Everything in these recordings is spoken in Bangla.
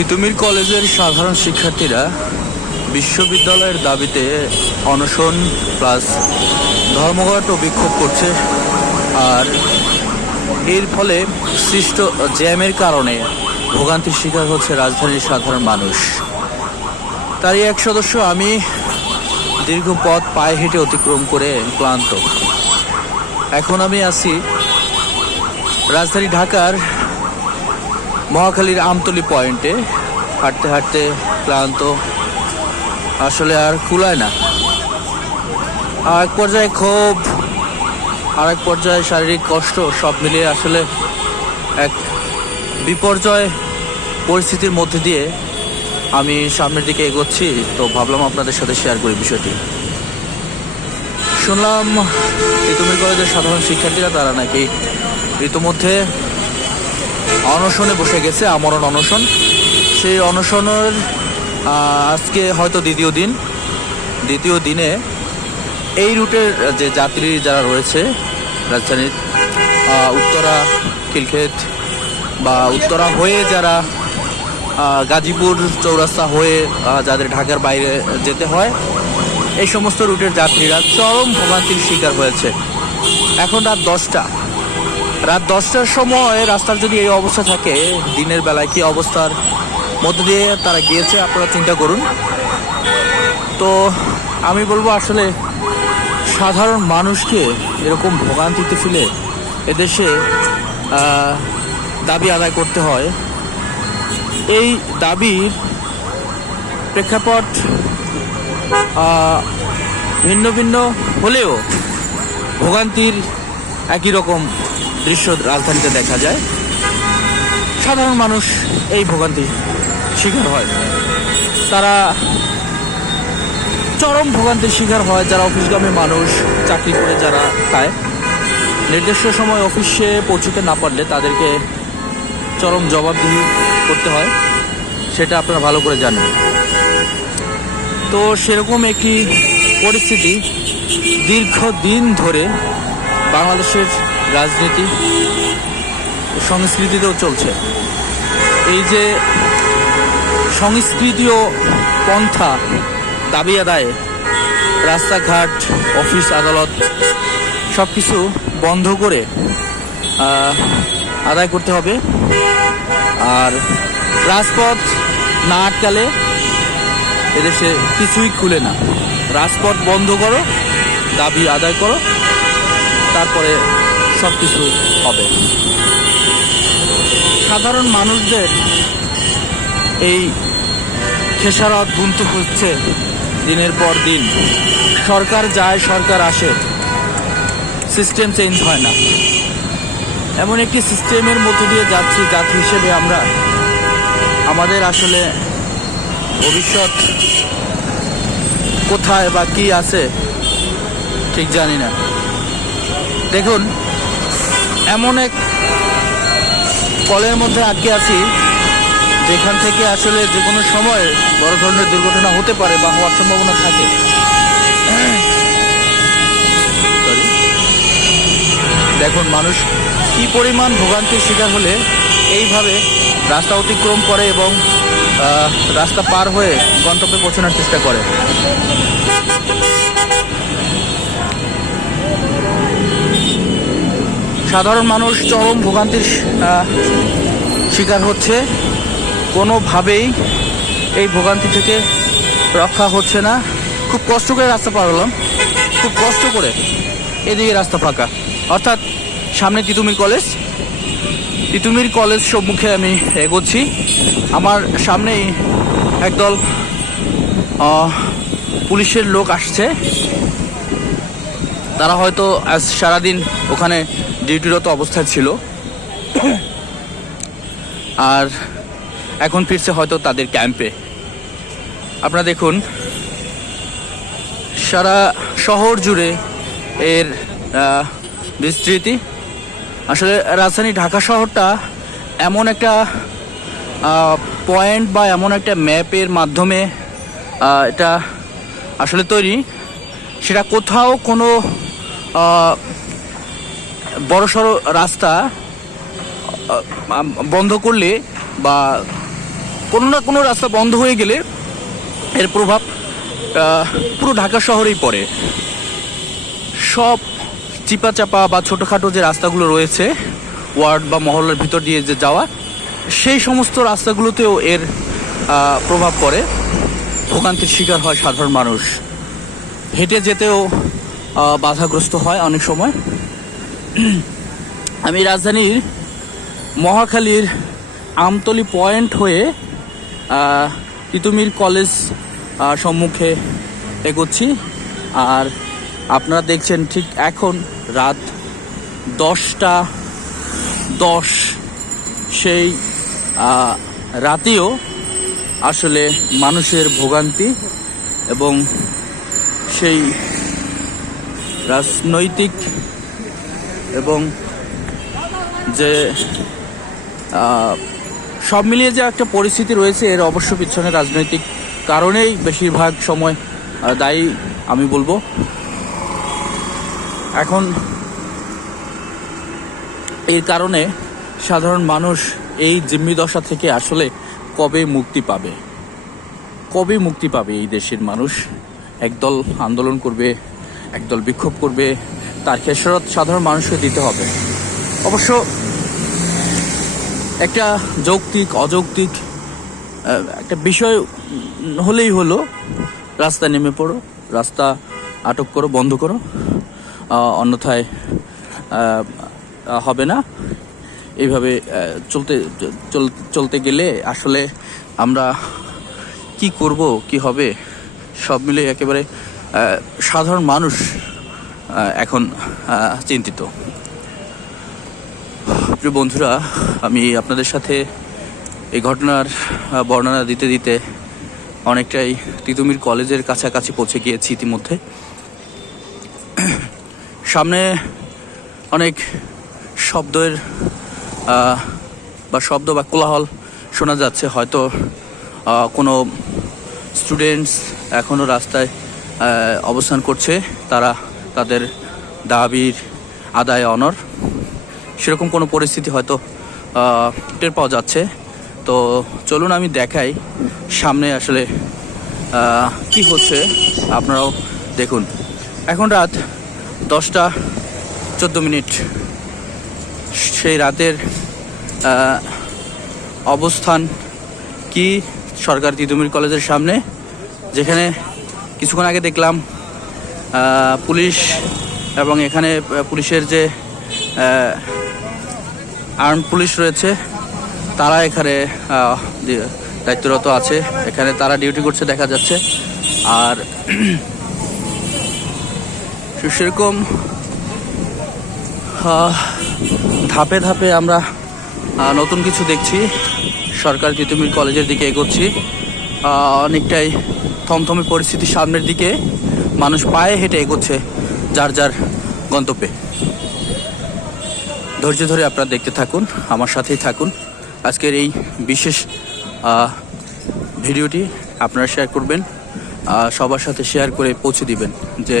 তিতুমির কলেজের সাধারণ শিক্ষার্থীরা বিশ্ববিদ্যালয়ের দাবিতে অনশন প্লাস ধর্মঘট বিক্ষোভ করছে। আর এর ফলে সৃষ্ট জ্যামের কারণে ভোগান্তির শিকার হচ্ছে রাজধানীর সাধারণ মানুষ। তারই এক সদস্য, আমি দীর্ঘ পথ পায়ে হেঁটে অতিক্রম করে ক্লান্ত। এখন আমি আছি রাজধানী ঢাকার মহাখালীর আমতলি পয়েন্টে হাঁটতে হাঁটতে ক্লান্ত। আসলে আর কুলায় না। আর এক পর্যায়ে ক্ষোভ আর এক পর্যায়ে শারীরিক কষ্ট, সব মিলিয়ে আসলে এক বিপর্যয় পরিস্থিতির মধ্যে দিয়ে আমি সামনের দিকে এগোচ্ছি। তো ভাবলাম আপনাদের সাথে শেয়ার করি বিষয়টি। শুনলাম তিতুমির কলেজের সাধারণ শিক্ষার্থীরা, তারা নাকি ইতিমধ্যে অনশনে বসে গেছে, আমরণ অনশন। সেই অনশনের আজকে হয়তো দ্বিতীয় দিন। দ্বিতীয় দিনে এই রুটের যে যাত্রী যারা রয়েছে রাজধানীর উত্তরা, খিলক্ষেত বা উত্তরা হয়ে যারা গাজীপুর চৌরাস্তা হয়ে যাদের ঢাকার বাইরে যেতে হয়, এই সমস্ত রুটের যাত্রীরা চরম ভোগান্তির শিকার হয়েছে। এখন রাত দশটা। রাত দশটার সময় রাস্তার যদি এই অবস্থা থাকে, দিনের বেলায় কি অবস্থার মধ্যে দিয়ে তারা গিয়েছে, আপনারা চিন্তা করুন। তো আমি বলব আসলে সাধারণ মানুষকে এরকম ভোগান্তিতে ফেলে এদেশে দাবি আদায় করতে হয়। এই দাবির প্রেক্ষাপট ভিন্ন ভিন্ন হলেও ভোগান্তির একই রকম দৃশ্য রাজধানীতে দেখা যায়। সাধারণ মানুষ এই ভোগান্তি শিকার হয়। তারা চরম ভোগান্তির শিকার হয় যারা অফিসগামী মানুষ, চাকরি করে যারা খায়। নির্দিষ্ট সময় অফিসে পৌঁছতে না পারলে তাদেরকে চরম জবাবদিহি করতে হয়, সেটা আপনারা ভালো করে জানেন। তো সেরকম একটি পরিস্থিতি দীর্ঘদিন ধরে বাংলাদেশের রাজনীতি, সংস্কৃতিতেও চলছে। এই যে সংস্কৃতিও পন্থা দাবি আদায়ে রাস্তাঘাট, অফিস, আদালত সব কিছু বন্ধ করে আদায় করতে হবে। আর রাজপথ না আটকালে এদেশে কিছুই খুলে না। রাজপথ বন্ধ করো, দাবি আদায় করো। তারপরে সব কিছু হবে। সাধারণ মানুষদের এই খেসারত গুনতে হচ্ছে দিনের পর দিন। সরকার যায়, সরকার আসে। সিস্টেম চেঞ্জ হয় না। এমন একটি সিস্টেমের মধ্য দিয়ে যাচ্ছি যাত্রী হিসেবে আমরা। আমাদের আসলে ভবিষ্যৎ কোথায় বা কি আছে, ঠিক জানি না। দেখুন, এমন এক কলের মধ্যে আটকে আছি, যেখান থেকে আসলে যে কোনো সময় বড় ধরনের দুর্ঘটনা হতে পারে বা হওয়ার সম্ভাবনা থাকে। দেখুন, মানুষ কি পরিমাণ ভোগান্তির শিকার হলে এইভাবে রাস্তা অতিক্রম করে এবং রাস্তা পার হয়ে গন্তব্যে পৌঁছানোর চেষ্টা করে। সাধারণ মানুষ চরম ভোগান্তির শিকার হচ্ছে। কোনোভাবেই এই ভোগান্তি থেকে রক্ষা হচ্ছে না। খুব কষ্ট করে রাস্তা পার হলাম। খুব কষ্ট করে এদিকে রাস্তা ফাঁকা। অর্থাৎ সামনে তিতুমির কলেজ। তিতুমির কলেজ সম্মুখে আমি এগোচ্ছি। আমার সামনেই একদল পুলিশের লোক আসছে। তারা হয়তো আজ সারাদিন ওখানে ডিউটিরত অবস্থায় ছিল। আর এখন ফিরছে হয়তো তাদের ক্যাম্পে। আপনারা দেখুন, সারা শহর জুড়ে এর বিস্তৃতি। আসলে রাজধানী ঢাকা শহরটা এমন একটা পয়েন্ট বা এমন একটা ম্যাপের মাধ্যমে এটা আসলে তৈরি। সেটা কোথাও কোনো বড়সড় রাস্তা বন্ধ করলে বা কোনো না কোনো রাস্তা বন্ধ হয়ে গেলে এর প্রভাব পুরো ঢাকা শহরেই পড়ে। সব চিপা চাপা বা ছোটোখাটো যে রাস্তাগুলো রয়েছে, ওয়ার্ড বা মহল্লার ভিতর দিয়ে যে যাওয়া, সেই সমস্ত রাস্তাগুলোতেও এর প্রভাব পড়ে। ভোগান্তির শিকার হয় সাধারণ মানুষ। হেঁটে যেতেও বাধাগ্রস্ত হয় অনেক সময়। আমি রাজধানীর মহাখালীর আমতলি পয়েন্ট হয়ে তিতুমির কলেজ সম্মুখে এগোচ্ছি। আর আপনারা দেখছেন ঠিক এখন রাত দশটা দশ। সেই রাতেও আসলে মানুষের ভোগান্তি এবং সেই রাজনৈতিক এবং যে সব মিলিয়ে যে একটা পরিস্থিতি রয়েছে, এর অবশ্য পিছনে রাজনৈতিক কারণেই বেশিরভাগ সময় দায়ী, আমি বলব। এখন, এর কারণে সাধারণ মানুষ এই জিম্মি দশা থেকে আসলে কবে মুক্তি পাবে? কবে মুক্তি পাবে এই দেশের মানুষ? একদল আন্দোলন করবে, একদল বিক্ষোভ করবে তার খেসরত সাধারণ মানুষকে দিতে হবে। অবশ্য একটা যৌক্তিক, অযৌক্তিক একটা বিষয় হলেই হলো, রাস্তা নেমে পড়ো, রাস্তা আটক করো, বন্ধ করো অন্যথায় হবে না। এইভাবে চলতে, চল- চলতে গেলে আসলে আমরা কি করব, কি হবে, সব মিলে একেবারে সাধারণ মানুষ এখন চিন্তিত। প্রিয় বন্ধুরা, আমি আপনাদের সাথে এই ঘটনার বর্ণনা দিতে দিতে অনেকটাই তিতুমির কলেজের কাছাকাছি পৌঁছে গিয়েছি ইতিমধ্যে। সামনে অনেক শব্দের বা শব্দ বা কোলাহল শোনা যাচ্ছে। হয়তো কোনো স্টুডেন্টস এখনও রাস্তায় অবস্থান করছে। তারা তাদের দাবির আদায় অনর। সেরকম কোনো পরিস্থিতি হয়তো টের পাওয়া যাচ্ছে। তো চলুন আমি দেখাই সামনে আসলে কি হচ্ছে। আপনারাও দেখুন। এখন রাত দশটা চোদ্দ মিনিট। সেই রাতের অবস্থান কি? সরকার তিতুমির কলেজের সামনে, যেখানে কিছুক্ষণ আগে দেখলাম পুলিশ এবং এখানে পুলিশের যে আর্ম পুলিশ রয়েছে, তারা এখানে দায়িত্বরত আছে। এখানে তারা ডিউটি করছে দেখা যাচ্ছে। আর সেরকম ধাপে ধাপে আমরা নতুন কিছু দেখছি। সরকার তিতুমির কলেজের দিকে এগোচ্ছি। অনেকটাই থমথমে পরিস্থিতি সামনের দিকে মানুষ পায়ে হেঁটে এগোচ্ছে যার যার গন্তব্যে। ধৈর্য ধরে আপনারা দেখতে থাকুন, আমার সাথেই থাকুন। আজকের এই বিশেষ ভিডিওটি আপনারা শেয়ার করবেন সবার সাথে শেয়ার করে পৌঁছে দিবেন যে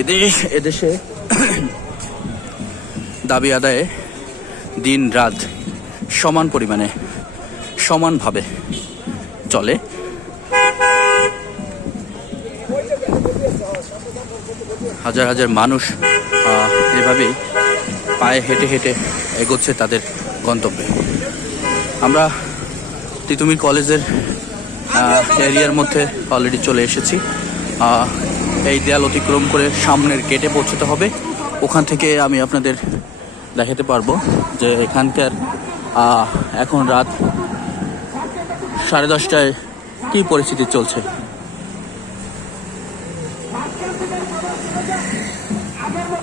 এদেশ, এদেশে দাবি আদায়ে দিন রাত সমান পরিমাণে, সমানভাবে চলে। হাজার হাজার মানুষ এভাবেই পায়ে হেঁটে হেঁটে এগোচ্ছে তাদের গন্তব্যে। আমরা তিতুমির কলেজের এরিয়ার মধ্যে অলরেডি চলে এসেছি। এই দেয়াল অতিক্রম করে সামনের গেটে পৌঁছতে হবে। ওখান থেকে আমি আপনাদের দেখাতে পারব যে এখানকার এখন রাত সাড়ে দশটায় কী পরিস্থিতি চলছে।